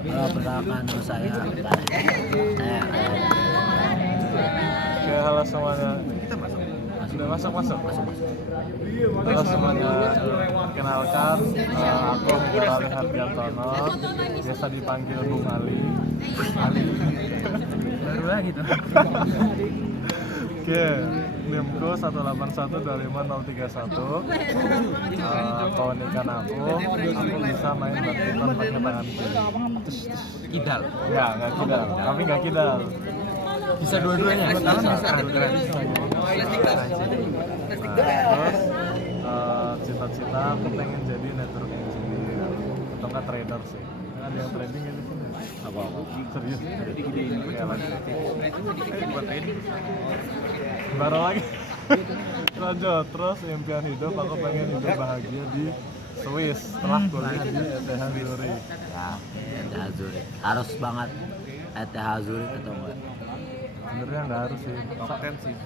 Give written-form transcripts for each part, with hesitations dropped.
Halo, perkenalkan nama saya. Oke, halo semuanya. Sudah masuk. Halo semuanya. Perkenalkan, aku Negara Ali Hardiantono, biasa dipanggil Bung Ali. Baru lagi tuh. Oke, NIMku 1812531. Keunikan aku bisa main badminton pakai tangan kiri. Kidal. Enggak kidal, tapi enggak kidal. Bisa dua-duanya. Terus cita-cita aku pengen jadi network engineer atau nggak trader sih. Ada yang trading gitu sini. Apa? Serius? Kayak lagi. Buat trading. Baru lagi. Lanjut. Terus impian hidup aku pengen hidup bahagia di Swiss setelah kuliah di ETH Zurich. Ya, ETH Zurich. Harus banget ETH Zurich atau enggak? Sebenarnya nggak harus sih. Top 10 sih.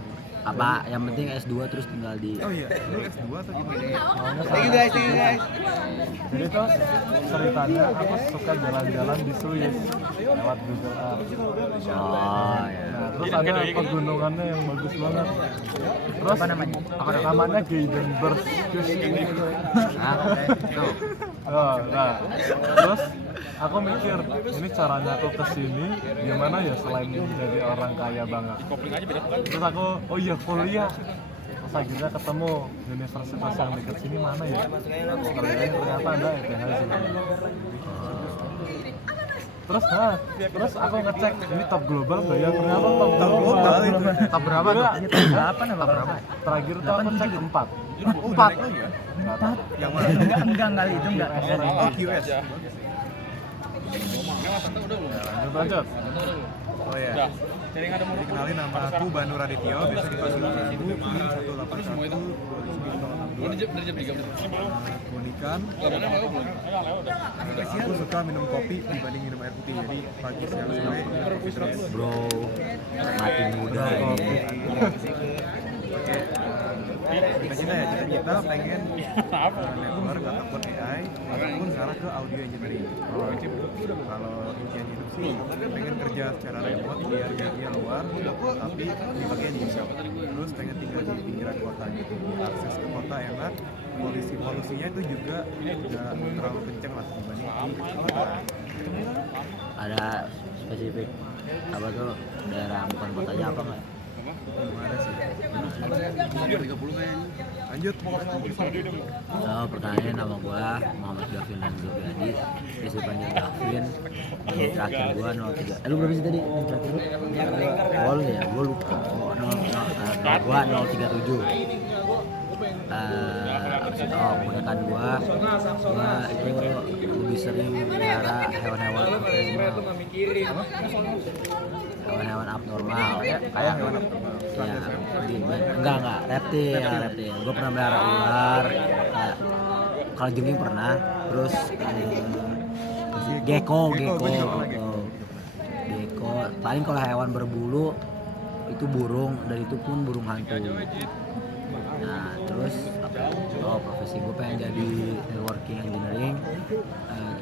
Apa yang penting S2 terus tinggal di. Oh iya, lu S2 atau gimana? Thank you guys. Jadi tuh ceritanya aku suka jalan-jalan di Swiss lewat Google Earth. Oh ya. Nah, terus ada pegunungannya yang bagus banget. Terus Apa namanya? Namanya Geidenberg. Nah, terus aku mikir ini caranya aku kesini gimana ya selain jadi orang kaya banget. Terus aku kuliah. Terus akhirnya ketemu universitas yang dekat sini mana ya? Ternyata ada ETH sini. Terus aku ngecek ini top global nggak ya? Ternyata top global itu. Top berapa tuh? Top berapa? Terakhir tuh aku cek 4. Yang mana? Enggak itu enggak. Oh, QS. Lanjut. Oh ya. Dikenalin nama aku Banu Radityo, biasa dipanggil Banu, 181 keunikan. Aku suka minum kopi dibanding minum air putih, jadi pagi siang sore minum kopi terus. Bro, mati muda ini. Oke. Cita-cita ya, pengen network ataupun AI ataupun ngarah ke audio engineering. Kalau impian hidup sih pengen kerja secara remote biar gajinya luar tapi dipakai Indonesia. Terus pengen tinggal di pinggiran kota gitu, akses ke kota enak, polusinya itu juga nggak terlalu kenceng lah dibanding di kota. Ada spesifik apa tuh daerah bukan kotanya apa nggak? Belum ada sih. 30 kayaknya. Lanjut. Halo, pertanyaan nama gua Muhammad Gavin Lanzobiadi, bisa panggil Gavin. Yang terakhir gua 03. Lu berapa sih tadi? Yang terakhir lu? Oh lu ya, gua lupa. Gua 037. Menggunakan gua itu lebih sering melihara hewan-hewan abnormal. Kayak hewan abnormal. Ya, enggak reptil. Gue pernah melihara ular, kalau jengking pernah, terus gecko. Paling kalau hewan berbulu itu burung, dan itu pun burung hantu. Nah, terus profesi gue pengen jadi networking engineering.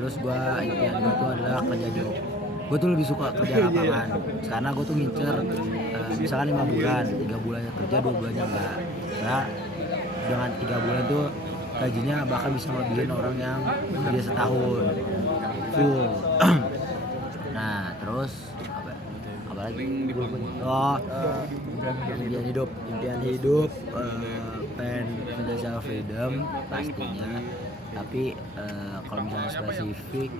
Terus impian gue tuh adalah kerja job. Gue tuh lebih suka kerja lapangan karena gue tuh ngincer misalkan 5 bulan, 3 bulannya kerja, 2 bulannya enggak. Karena dengan 3 bulan tuh gajinya bahkan bisa ngelebihin orang yang kerja setahun full. Nah, terus apa lagi? Impian hidup pengen financial freedom pastinya, tapi kalau misalnya spesifik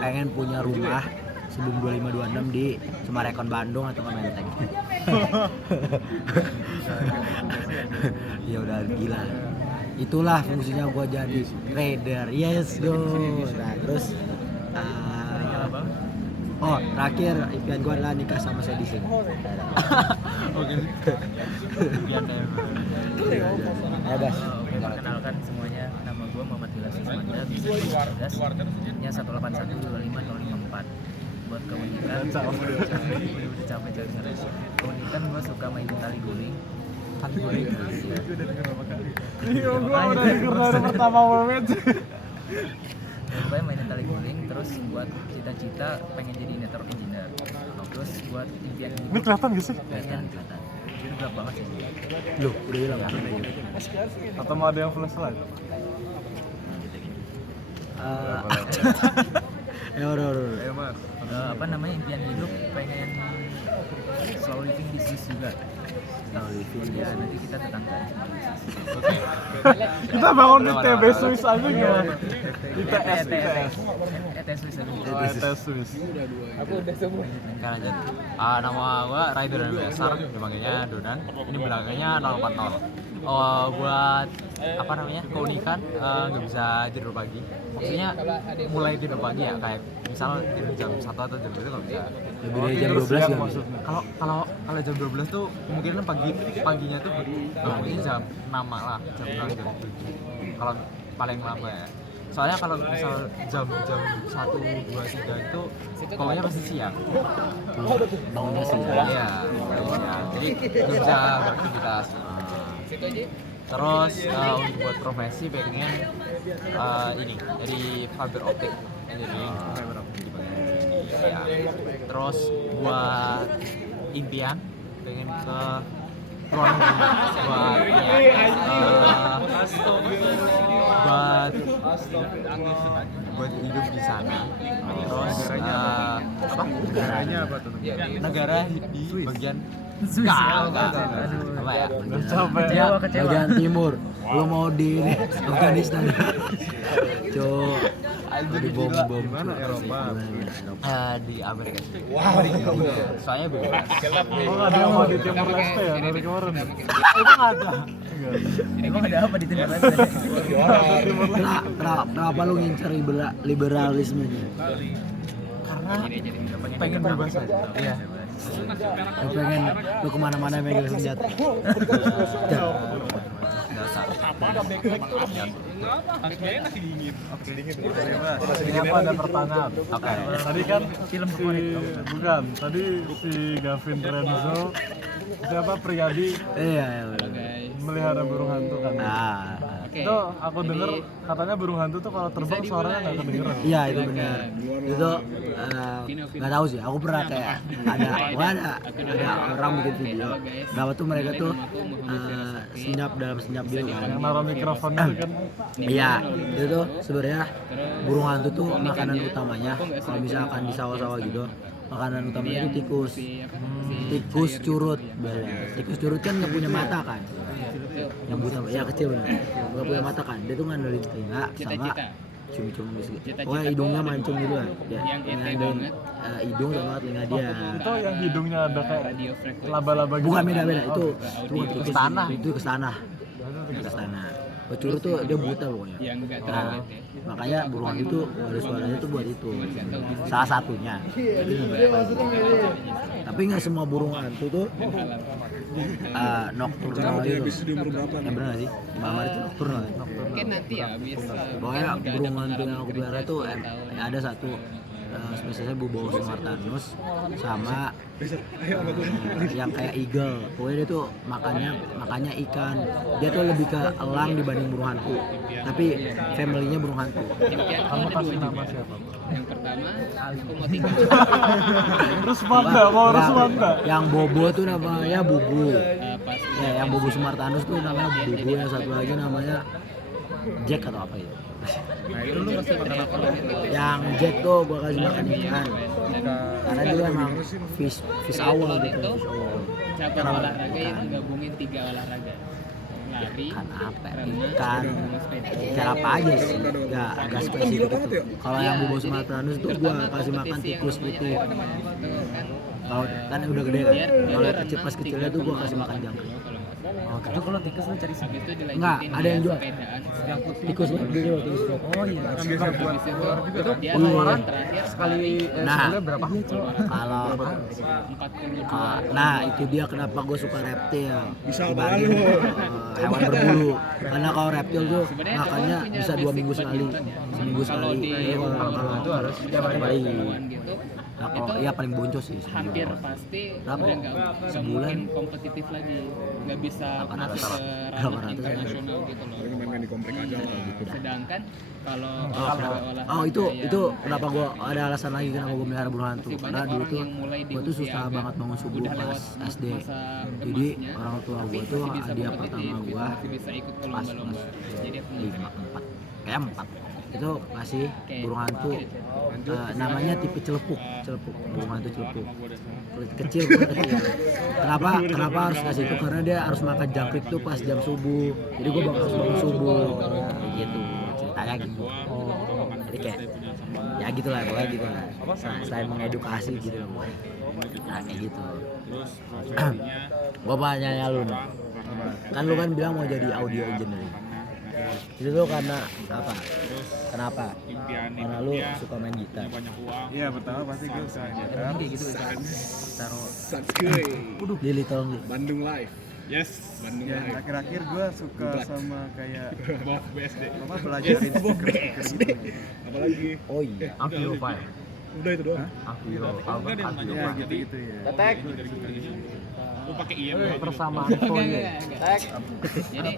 pengen punya rumah sebelum 2526 di Semarekon Bandung atau Menteng. Ya udah gila. Itulah fungsinya gua jadi trader. Yes go. Nah, terus terakhir impian gua adalah nikah sama Sadie Singh. Oke. Ya guys. Perkenalkan semuanya, nama gue Muhammad Bilal Susmanda, bisa nya 1812554. Buat keunikan, keunikan gue suka main tali guling. Kan guling. Iya, gua udah denger dari pertama moment. Ya, pokoknya mainin tali guling, terus buat cita-cita pengen jadi network engineer. Terus buat impian Ini hidup kelihatan gak sih? kelihatan. Ini gelap banget sih. Loh, udah hilang ya? Atau mau ada yang flashlight? Ya udah. Ayo mas. Apa namanya, impian hidup pengen slow living bisnis juga. Slow living Ya nanti kita tetangga sama bisnis. Kita bangun di TB Swiss aja gimana? ITS. ETS Swiss aja. Oh, ITS Swiss. Kan aja. Nama gua Rider dan Besar, dipanggilnya Donan. Ini belakangnya 040. Oh, buat apa namanya, keunikan nggak bisa tidur pagi. Maksudnya mulai tidur pagi ya, kayak misal tidur jam 1 atau jam 2 itu nggak bisa. Lebih dari jam Terus 12 siang ya? maksudnya. Kalau jam 12 tuh kemungkinan paginya tuh bangunnya jam 6 lah, jam 6 jam 7. Kalau paling lama ya. Soalnya kalau misal jam 1, 2, 3 itu pokoknya pasti siang. Bangunnya sih. Iya, jadi nggak bisa beraktivitas. Terus untuk buat profesi pengen ini dari fiber optic engineering. Ya. Terus buat impian pengen ke luar negeri buat hidup di sana. Terus apa? Negaranya apa tuh? Negara di bagian Swiss ya. enggak. Apa ya? Udah capek. Kecewa. Bagian timur. Lu mau di Afghanistan. Cuk. Di bom Gimana Eropa? Di Amerika. Soalnya bebas. Oh, ada yang mau di Timur Leste ya dari kemarin? Itu nggak ada. Emang ada apa di Timur Leste? Kenapa lu ngincer liberalismenya? Karena pengen bebas aja. Iya. Lu pengen lu kemana-mana megang senjata. Ini apa ada pertanyaan? Oke. Tadi kan Film si favorit. bukan, tadi si Gavin Renzo siapa Priyadi Iya. melihara burung hantu kan. Itu aku denger katanya burung hantu tuh kalau terbang suaranya nggak kedengeran. Iya itu benar. Itu nggak tahu sih. Aku pernah kayak ada orang bikin video. Dapat tuh mereka tuh senyap dalam senyap gitu kan. Yang naruh mikrofonnya tuh kan. Iya, itu tuh sebenarnya burung hantu tuh makanan utamanya. Kalau misalkan di sawah-sawah gitu, makanan utamanya itu tikus. Tikus curut. Tikus curut kan nggak punya mata kan. Yang buta, ya kecil bener. Nggak punya mata kan. Dia tuh ngandelin telinga sama cium-cium gitu. Pokoknya hidungnya mancung gitu kan. Dia ngandelin hidung sama telinga dia. Itu yang hidungnya ada kayak laba-laba gitu. Bukan beda-beda itu bukan Tikus tikus tanah. itu tikus tanah. Tikus tanah. Kalau curut tuh dia buta pokoknya. Nah, makanya burung hantu itu ada suaranya tuh buat itu. Salah satunya. Tapi nggak semua burung hantu tuh nocturnal gitu. Ya benar nggak sih? Malam hari itu nocturnal. Mungkin nanti ya bisa. Pokoknya burung hantu yang aku pelihara tuh ada satu spesiesnya Bubau Sumartanus sama yang kayak eagle. Pokoknya dia tuh makannya ikan. Dia tuh lebih ke elang dibanding burung hantu. Tapi family-nya burung hantu. Kamu kasih nama siapa? Yang pertama, aku mau tinggal. Rusmanda, mau Rusmanda. Yang Bobo tuh namanya Bubu. Pas Ya, yang Bubu Sumartanus tuh namanya Bubu. Yang satu lagi namanya Jack atau apa ya? nah itu lu pasti makan apa gitu. Yang Jack tuh gua kasih makan ikan. Karena dia emang fish awal gitu. Itu Fish awal. cabang olahraga yang gabungin 3 olahraga. Lari, Ikan apa? renang, Ikan sama sepeda. ikan apa aja sih? Gak spesifik itu. Kalau yang Bubu Sumatranus tuh gua kasih makan tikus putih. Itu kan Kalau kan udah gede kan. Kalau yang kecil pas kecilnya tuh gua kasih makan jangkrik. kalau nggak salah. Itu kalau tikus lu cari Habis itu dilanjutin Enggak, ada yang jual. sepedaan. Tikus lah dulu tikus. Oh iya. Habis itu dia Pengeluaran terakhir Sekali Nah. sebulan berapa? Kalau 42. nah itu dia kenapa gue suka reptil dibanding hewan berbulu. Karena kalau reptil tuh makannya bisa 2 minggu sekali, seminggu sekali. Jadi kalau harus tiap hari. Hewan gitu Nah, itu iya paling boncos sih. hampir pasti Berapa? udah nggak Sebulan? mungkin kompetitif lagi, nggak bisa 800 masuk ke lah. ranah 800 internasional gitu loh. main di komplek aja lah. Sedangkan kalau Oh itu kenapa gue ada alasan lagi kenapa gue melihara burung hantu, masih karena banyak dulu orang tuh yang mulai di gue tuh usia susah agak banget bangun subuh udah pas lewat SD. masa Jadi emasnya, orang tua tapi gue tuh masih bisa hadiah kompetitif, pertama gue masih bisa ikut ke pas lomba-lomba. Jadi aku 4 itu ngasih burung hantu, namanya tipe celepuk burung hantu celepuk kecil. Kenapa harus kasih itu, karena dia harus makan jangkrik tuh pas jam subuh, jadi gue bakal bangun subuh kayak gitu ceritanya gitu. Jadi kayak ya gitulah pokoknya gitu lah, selain mengedukasi gitu loh pokoknya. Nah kayak gitu. Gue nanya lu nih, kan lu kan bilang mau jadi audio engineering, itu tuh karena apa? Kenapa? Karena lu suka main gitar. Iya, pertama pasti gue suka gitar. Kayak gitu taruh Lili tolong Li. Bandung Live. Yes, Bandung Ya, Live. akhir-akhir gue suka sama kayak BSD. apa belajarin speaker gitu. Apalagi? Oh iya. Amplifier. Udah itu doang. Ya gitu-gitu ya. Lu pakai IM. Persamaan Enggak, voice. enggak. Jadi,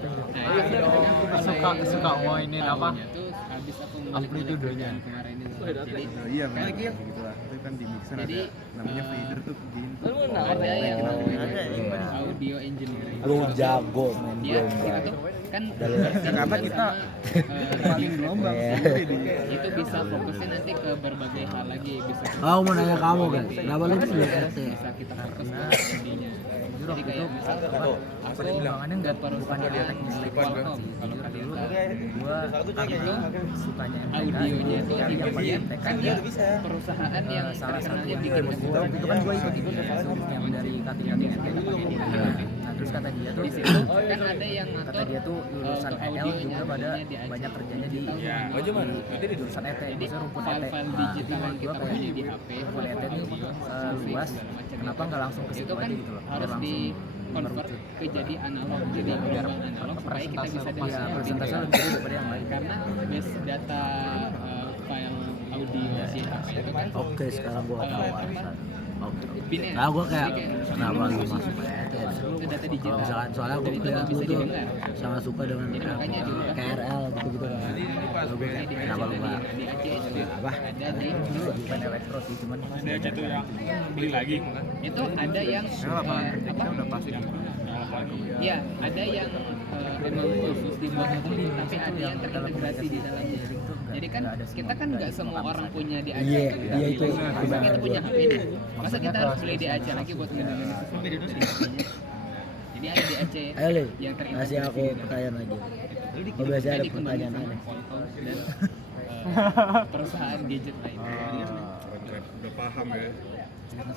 Suka mainin apa? tahunnya tuh habis aku Amplitudenya. kemarin itu. Jadi Nah, iya benar gitu lah. Itu kan di mixer ada Jadi, namanya fader tuh gini. ada yang Iya. audio engineering. Lu jago main Dia gelombang. itu kan Karena kita paling gelombang Iya. sendiri di itu bisa fokusnya nanti ke berbagai hal lagi, bisa Oh mau nanya kamu kan, kenapa lu pilih RT? bisa kita fokus ke studinya. Jadi kayak misal aku Pengembangannya nggak bukan di dia teknis Qualcomm kalau dulu dulu gua itu sukanya MTK, audionya itu yang dibagian MTK kan dia perusahaan yang salah satu terkenalnya yang bikin itu kan gua ikut yang dari kating-kating MTK pakai dia. Nah terus kata dia tuh di situ kan ada yang kata ngatur dia tuh lulusan untuk EL audionya juga pada diajar. banyak kerjanya di lulusan ET, Jadi maksudnya rumput ET. file-file Nah, digital yang gua kita kayak punya di HP, rumput ET nih luas, kenapa nggak langsung ke situ itu kan aja gitu loh? Biar harus langsung di convert ke jadi analog, jadi gelombang analog supaya kita bisa ya, dengar presentasi lebih gede daripada yang lain. karena base data file audio si HP itu kan Oke sekarang gua tahu alasan. Oke. biner. Nah gua kayak Jadi kenapa lu masuk RT? itu data digital. Misalkan soalnya Dan gue itu lihat nggak lu bisa tuh didengar. sangat suka dengan Jadi makanya diubah. KRL gitu kan. Lalu gue kayak kenapa lu nggak Di Aceh itu apa? ada di Bukan elektro sih, cuman Ada gitu yang beli lagi. itu ada yang Karena lapangan kerja apa? kita udah pasti gitu. Ya, ada yang memang khusus dibuat mobil, tapi ada yang terintegrasi di dalamnya. Jadi kan kita kan nggak semua orang punya di Aceh. Iya, iya itu. Masa kita punya HP nih, masa kita harus beli di Aceh lagi buat ngedengerin sesuatu. Jadi ada di Aceh Ayo Li, yang kasih aku pertanyaan lagi. Oh biasanya ada pertanyaan aneh. dan perusahaan gadget lain. Keren-keren. Udah paham ya.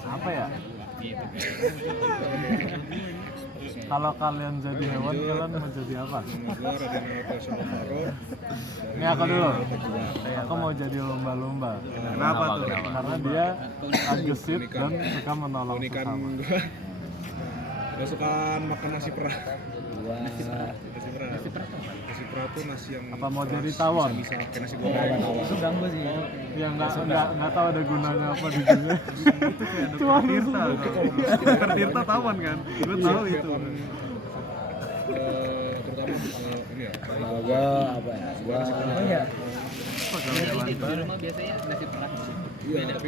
Apa ya? Gitu. Kalau kalian jadi hewan, kalian mau jadi apa? Nama gua Raden Alfa Alvaro. Ini aku dulu. Aku mau jadi lumba-lumba. Kenapa tuh? Karena dia agresif dan suka menolong Unikan sesama. gua. Gua suka makan nasi perah. Wah, Nasi perah. Nasi perah tuh nasi yang Apa mau keras, jadi tawon? Bisa pakai nasi goreng. itu ganggu sih itu. Ya nggak tahu ada gunanya apa di dunia. Itu kayak dokter Tirta. Dokter Tirta tawan kan? Gue tahu itu. Terutama ini ya. kalau gua apa ya? Gua ya Di rumah biasanya nasi perah. Iya, tapi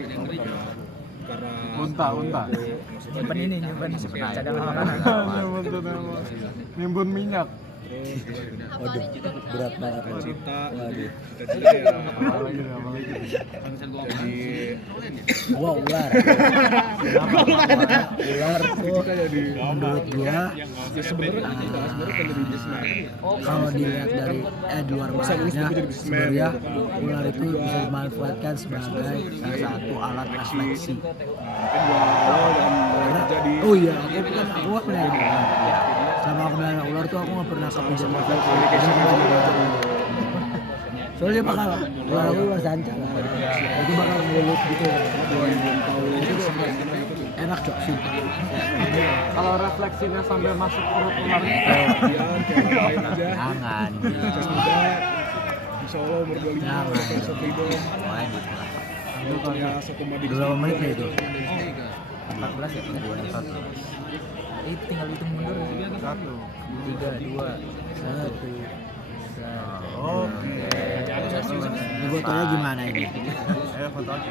karena Unta. nyimpen ini nyimpen cadangan makanan. Nimbun minyak. waduh berat banget loh. cita, Waduh. cita-cita ya. Apalagi. Jadi Gua ular. Ular tuh menurut gua kalau dilihat dari di luar bahannya sebenarnya ular itu bisa dimanfaatkan sebagai salah satu alat refleksi. Karena, oh iya, aku pelihara ular. Sama aku melihara ular tuh aku nggak pernah kepijat refleksi. Soalnya dia bakal ular aku ular sanca lah. Itu bakal ngelulut gitu. Itu enak cok sih. Kalau refleksinya sampai masuk perut ular. lain aja. Jangan. Cas muda. Insya Allah umur 25 Jangan. besok ridho. Pokoknya gitu lah. Lu punya satu madi Udah berapa menit nih itu? 14 ya? 24. Tinggal hitung mundur ya. 1. 3, 2, 1. Oke. Ini fotonya gimana ini? Foto aja.